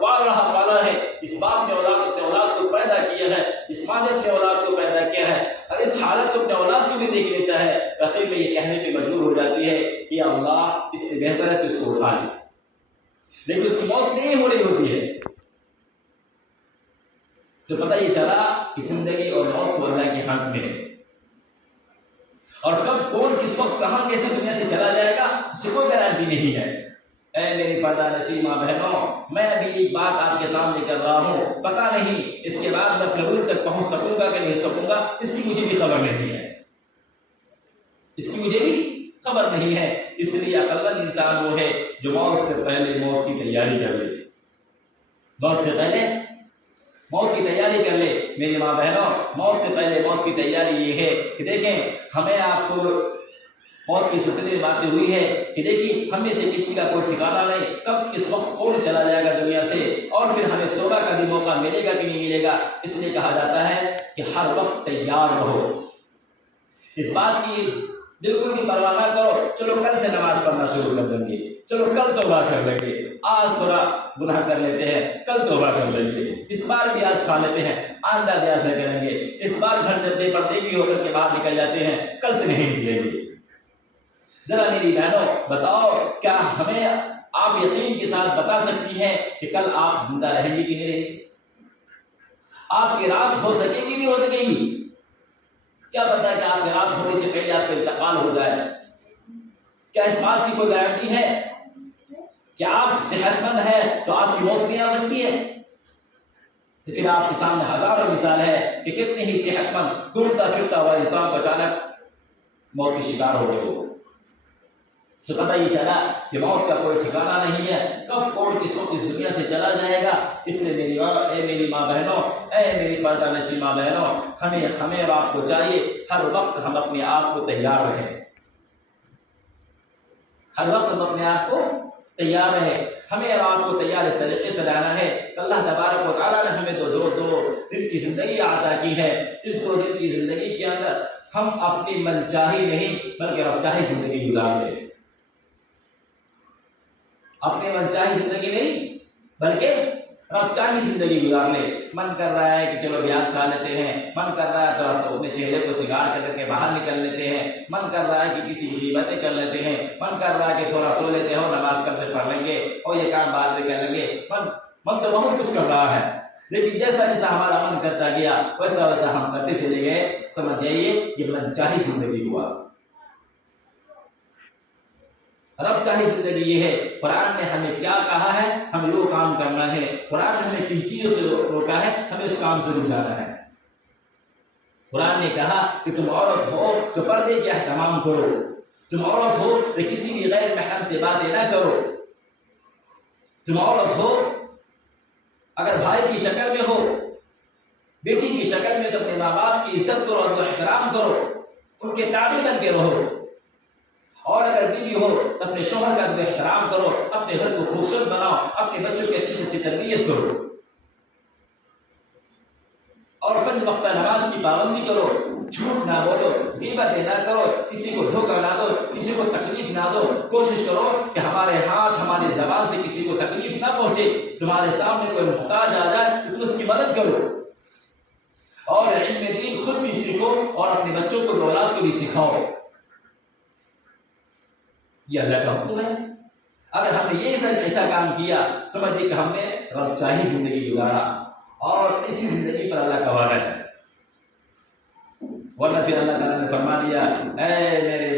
پالا ہے، اس باپ نے اپنے اولاد کو پیدا کیا ہے، اس ماں نے اپنے اولاد کو پیدا کیا ہے، اور اس حالت کو اپنے اولاد کو بھی دیکھ لیتا ہے، آخر میں یہ کہنے پہ مجبور ہو جاتی ہے کہ اللہ اس سے بہتر ہے کہ اس کو اٹھا لے، لیکن اس کی موت نہیں ہو رہی ہوتی ہے۔ تو پتہ یہ چلا کہ زندگی اور موت تو اللہ کے ہاتھ میں ہے، اور کب کون کس وقت کہاں کیسے دنیا سے چلا جائے گا اس کی کوئی گارنٹی نہیں ہے۔ اے میری پردہ نشین ماں بہنوں، میں ابھی ایک بات آپ کے سامنے کر رہا ہوں، پتہ نہیں اس کے بعد میں قبول تک پہنچ سکوں گا کہ نہیں سکوں گا، اس کی مجھے بھی خبر نہیں ہے، اس کی مجھے بھی خبر نہیں ہے۔ اس لیے عقلمند انسان وہ ہے جو موت سے پہلے موت کی تیاری کر لے، موت سے پہلے موت کی تیاری کر لے۔ میری ماں بہنوں، موت سے پہلے موت کی تیاری یہ ہے کہ دیکھیں، ہمیں آپ کو موت کی سلسلے میں باتیں ہوئی ہے کہ دیکھیں ہم میں سے کسی کا کوئی ٹھکانہ نہیں، کب کس وقت کون چلا جائے گا دنیا سے، اور پھر ہمیں توبہ کا بھی موقع ملے گا کہ نہیں ملے گا۔ اس لیے کہا جاتا ہے کہ ہر وقت تیار رہو، اس بات کی بالکل بھی پرواہ نہ کرو چلو کل سے نماز پڑھنا شروع کر دیں گے، چلو کل توبہ کر لیں گے، آج تھوڑا گناہ کر لیتے ہیں کل توبہ کر لیں گے، اس بار بھی آج کھا لیتے ہیں آئندہ بھی ایسا کریں گے، اس بار گھر سے بے پردگی ہو کر کے باہر نکل جاتے ہیں کل سے نہیں نکلیں گے۔ ذرا میری بہنوں بتاؤ، کیا ہمیں آپ یقین کے ساتھ بتا سکتی ہیں کہ کل آپ زندہ رہیں گی کہ نہیں رہیں گی؟ آپ کی رات ہو سکے گی نہیں ہو سکے گی؟ کیا پتا کہ آپ کی رات ہونے سے پہلے آپ کا انتقال ہو جائے؟ کیا اس بات کی کوئی گارنٹی ہے کہ آپ صحت مند ہیں تو آپ کی موت نہیں آ سکتی ہے؟ لیکن آپ کے سامنے ہزاروں مثال ہے کہ کتنے ہی صحت مند گھومتا پھرتا ہوا انسان کو اچانک موت کی شکار ہو گئے ہو۔ تو پتہ یہ چلا کہ موت کا کوئی ٹھکانہ نہیں ہے، کب کون کس وقت اس دنیا سے چلا جائے گا۔ اس لیے میری ماں بہنوں، اے میری پردہ نشین ماں بہنوں، ہمیں اور آپ کو چاہیے ہر وقت ہم اپنے آپ کو تیار رہیں، ہر وقت ہم اپنے آپ کو تیار رہیں۔ ہمیں اور آپ کو تیار اس طریقے سے رہنا ہے کہ اللہ تبارک و تعالیٰ نے ہمیں دو دن کی زندگی عطا کی ہے، اس 2 دن کی زندگی کے اندر ہم اپنی من چاہی نہیں بلکہ رب چاہی زندگی گزار لیں، اپنی من چاہی زندگی نہیں بلکہ رب چاہی زندگی گزار لے۔ من کر رہا ہے کہ چلو پیاز کھا لیتے ہیں، من کر رہا ہے تو اپنے چہرے کو سنگار کر کے باہر نکل لیتے ہیں، من کر رہا ہے کہ کسی کی غیبتیں کر لیتے ہیں، من کر رہا ہے کہ تھوڑا سو لیتے ہو نماز کل سے پڑھ لیں گے اور یہ کام بعد میں کر لیں گے۔ من تو بہت کچھ کر رہا ہے، لیکن جیسا جیسا ہمارا من کرتا گیا ویسا ویسا ہم کرتے چلے گئے۔ سمجھ جائیے یہ من چاہی زندگی ہوا، رب چاہی زندگی یہ ہے۔ قرآن نے ہمیں کیا کہا ہے، ہمیں وہ کام کرنا ہے، قرآن نے ہمیں کن چیزوں سے روکا ہے، ہمیں اس کام سے رک جانا ہے۔ قرآن نے کہا کہ تم عورت ہو تو پردے کا اہتمام کرو، تم عورت ہو تو کسی بھی غیر محرم سے باتیں نہ کرو، تم عورت ہو اگر بھائی کی شکل میں ہو، بیٹی کی شکل میں تو اپنے ماں باپ کی عزت کرو اور احترام کرو، ان کے تابع بن کے رہو، اور اگر بیوی ہو تو اپنے شوہر کا احترام کرو، اپنے گھر کو خوبصورت بناؤ، اپنے بچوں کی اچھی سے اچھی تربیت کرو، اور 5 وقتہ نماز کی پابندی کرو، جھوٹ نہ بولو، غیبتیں نہ کرو، کسی کو دھوکہ نہ دو، کسی کو تکلیف نہ دو، کوشش کرو کہ ہمارے ہاتھ ہماری زبان سے کسی کو تکلیف نہ پہنچے، تمہارے سامنے کوئی محتاج آ جائے تو تم اس کی مدد کرو، اور علم دین خود بھی سیکھو اور اپنے بچوں کو اولاد کو بھی سکھاؤ۔ یہ اللہ کا حکم ہے۔ اگر ہم نے یہ ایسا کام کیا سمجھیے کہ ہم نے رب چاہی زندگی گزارا، اور اسی زندگی پر اللہ کا وعدہ ہے، ورنہ پھر اللہ تعالیٰ نے فرما دیا اے میرے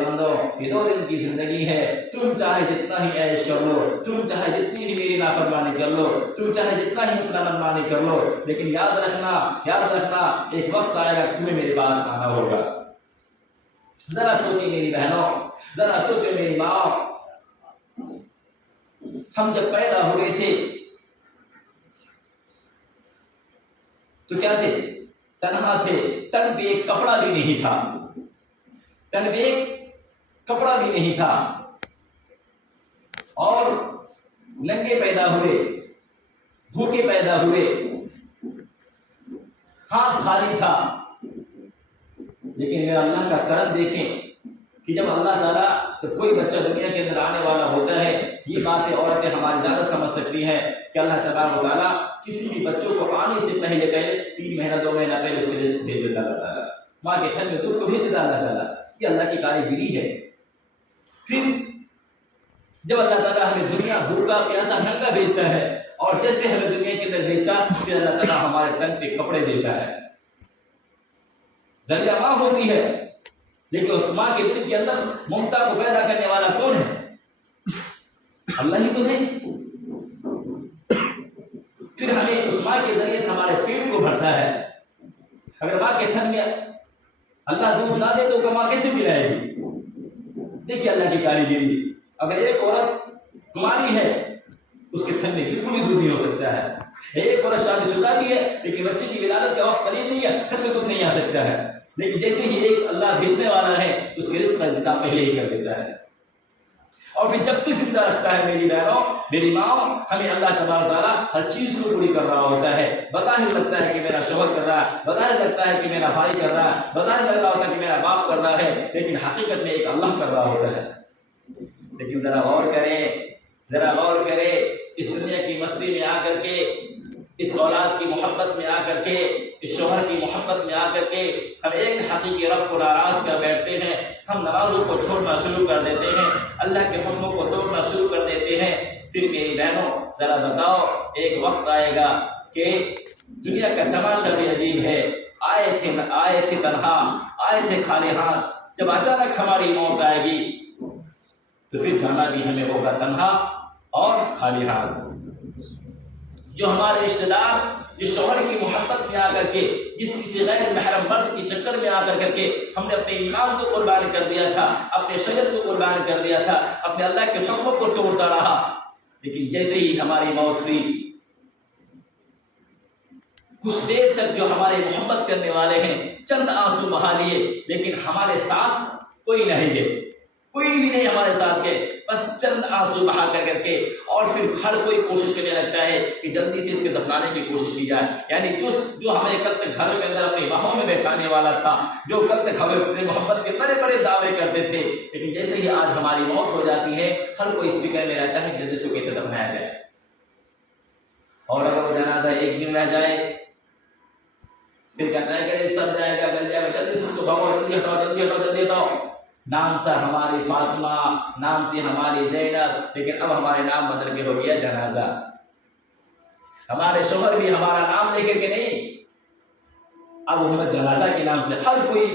بندو یہ 2 دن کی زندگی ہے، تم چاہے جتنا ہی عیش کر لو، تم چاہے جتنی ہی میری نافرمانی کر لو، تم چاہے جتنا ہی اپنا منمانی کر لو، لیکن یاد رکھنا ایک وقت آئے گا کہ تمہیں میرے پاس آنا ہوگا۔ ذرا سوچیں میری بہنوں، ذرا سوچیں میری ماں، ہم جب پیدا ہوئے تھے تو کیا تھے؟ تنہا تھے، تن پہ ایک کپڑا بھی نہیں تھا، تن پہ ایک کپڑا بھی نہیں تھا، اور ننگے پیدا ہوئے، بھوکے پیدا ہوئے، ہاتھ خالی تھا، لیکن میرا اللہ کا کرم دیکھیں کہ جب اللہ تعالیٰ جب کوئی بچہ دنیا کے اندر آنے والا ہوتا ہے، یہ باتیں عورتیں ہماری زیادہ سمجھ سکتی ہیں کہ اللہ تبارک و تعالیٰ کسی بھی بچوں کو آنے سے پہلے 3 مہینہ 2 مہینہ پہلے اس کے رزق بھیج دیتا اللہ تعالیٰ، ماں کے تھن میں دودھ کو بھیج دیتا اللہ تعالیٰ. یہ اللہ کی کاریگری ہے. پھر جب اللہ تعالیٰ ہمیں دنیا بھوکا پیاسا ننگا بھیجتا ہے اور جیسے ہمیں دنیا کے اندر بھیجتا پھر اللہ تعالیٰ ہمارے تن پہ کپڑے دیتا ہے. ذریعہ ماں ہوتی ہے لیکن اس ماں کے دل کے اندر ممتا کو پیدا کرنے والا کون ہے؟ اللہ ہی تو ہے. پھر ہمیں اس ماں کے ذریعے سے ہمارے پیٹ کو بھرتا ہے. اگر ماں کے تھن میں اللہ دودھ نہ دے تو ماں کیسے پلائے گی؟ دیکھیے اللہ کی کاریگری. اگر ایک عورت کماری ہے اس کے تھن میں بالکل ہی دودھ نہیں ہو سکتا ہے. ایک عورت شادی شدہ بھی ہے لیکن بچے کی ولادت کا وقت قریب نہیں ہے، تھن میں دودھ نہیں آ سکتا ہے. لیکن جیسے ہی ایک اللہ بھیجنے والا ہے اس کے رزق کا انتظام پہلے ہی کر دیتا ہے. اور پھر جب تک زندہ رکھتا ہے میری بہنوں میری ماں، ہمیں اللہ تبارک تعالیٰ ہر چیز کو پوری کر رہا ہوتا ہے. بظاہر لگتا ہے کہ میرا شوہر کر رہا ہے، بظاہر لگتا ہے کہ میرا بھائی کر رہا ہے، بظاہر لگ رہا ہوتا ہے کہ میرا باپ کر رہا ہے، لیکن حقیقت میں ایک اللہ کر رہا ہوتا ہے. لیکن ذرا غور کریں اس دنیا کی مستی میں آ کر کے، اس اولاد کی محبت میں آ کر کے، اس شوہر کی محبت میں آ کر کے ہم ایک حقیقی رب کو ناراض کر بیٹھتے ہیں. ہم نمازوں کو چھوڑنا شروع کر دیتے ہیں، اللہ کے حکموں کو توڑنا شروع کر دیتے ہیں. پھر میری بہنوں ذرا بتاؤ، ایک وقت آئے گا کہ دنیا کا تماشا بھی عجیب ہے. آئے تھے تنہا، آئے تھے خالی ہاتھ. جب اچانک ہماری موت آئے گی تو پھر جانا بھی ہمیں ہوگا تنہا اور خالی ہاتھ. جو ہمارے رشتے دار جس شوہر کی محبت میں آ کر کے، جس کسی غیر محرم مرد کے چکر میں آ کر کے ہم نے اپنے ایمان کو قربان کر دیا تھا، اپنے شجر کو قربان کر دیا تھا، اپنے اللہ کے حکموں کو توڑتا رہا، لیکن جیسے ہی ہماری موت ہوئی کچھ دیر تک جو ہمارے محبت کرنے والے ہیں چند آنسو بہا لیے، لیکن ہمارے ساتھ کوئی نہیں گئے، کوئی بھی نہیں ہمارے ساتھ گئے، بس چند آنسو بہا کر کے. اور پھر ہر کوئی کوشش کرنے لگتا ہے کہ جلدی سے اس کے دفنانے کی کوشش کی جائے. یعنی جو ہمیں کل تک گھروں کے اندر اپنی باہوں میں بیٹھانے والا تھا، جو کل تک ہمیں اپنے محبت کے بڑے بڑے دعوے کرتے تھے، لیکن جیسے ہی آج ہماری موت ہو جاتی ہے ہر کوئی اس فکر میں رہتا ہے کہ جلدی اس کو کیسے دفنایا جائے. اور اگر وہ جنازہ ایک دن رہ جائے پھر کہتا ہے کہ سب جائے گا گل جائے گا، جلدی سے اس کو بھگو، جلدی ہٹاؤ. نام تھا ہماری فاطمہ، نام تھی ہماری زینب، لیکن اب ہمارے نام بدل کے ہو گیا جنازہ. ہمارے شوہر بھی ہمارا نام لے کر کے نہیں، اب ہمیں جنازہ کے نام سے ہر کوئی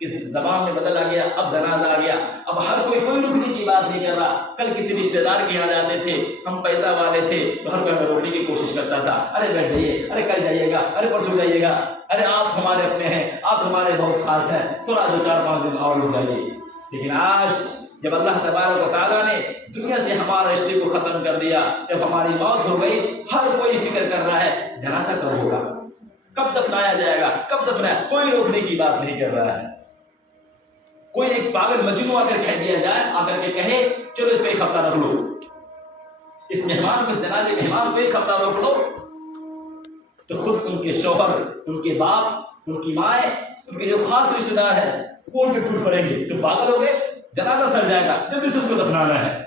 کس زبان میں بدل آ گیا. اب جنازہ آ گیا، اب ہر کوئی رکنے کی بات نہیں کر رہا. کل کسی رشتے دار کے یہاں جاتے تھے، ہم پیسہ والے تھے تو ہر کوئی ہمیں روکنے کی کوشش کرتا تھا. ارے بیٹھ جائیے، ارے کل جائیے گا، ارے پرسوں جائیے گا، ارے آپ ہمارے اپنے ہیں، آپ ہمارے بہت خاص ہیں، تھوڑا 2-4-5 دن اور رک جائیے. لیکن آج جب اللہ تبارک و تعالیٰ نے دنیا سے ہمارے رشتے کو ختم کر دیا، جب ہماری موت ہو گئی، ہر کوئی فکر کر رہا ہے جنازہ کب ہوگا، کب دفنایا جائے گا، کب دفنایا. کوئی روکنے کی بات نہیں کر رہا ہے. کوئی ایک پاگل مجنون آ کر کہہ دیا جائے، آ کر کے کہے چلو اس کو 1 ہفتہ رکھ لو، اس مہمان کو، اس جنازے مہمان کو 1 ہفتہ روک لو، تو خود ان کے شوہر، ان کے باپ، ان کی مائیں، ان کے جو خاص رشتے دار ہیں وہ ان پہ ٹوٹ پڑیں گے. تو پاگل ہو گئے، جنازہ سر جائے گا، جلدی سے اس کو دفنانا ہے.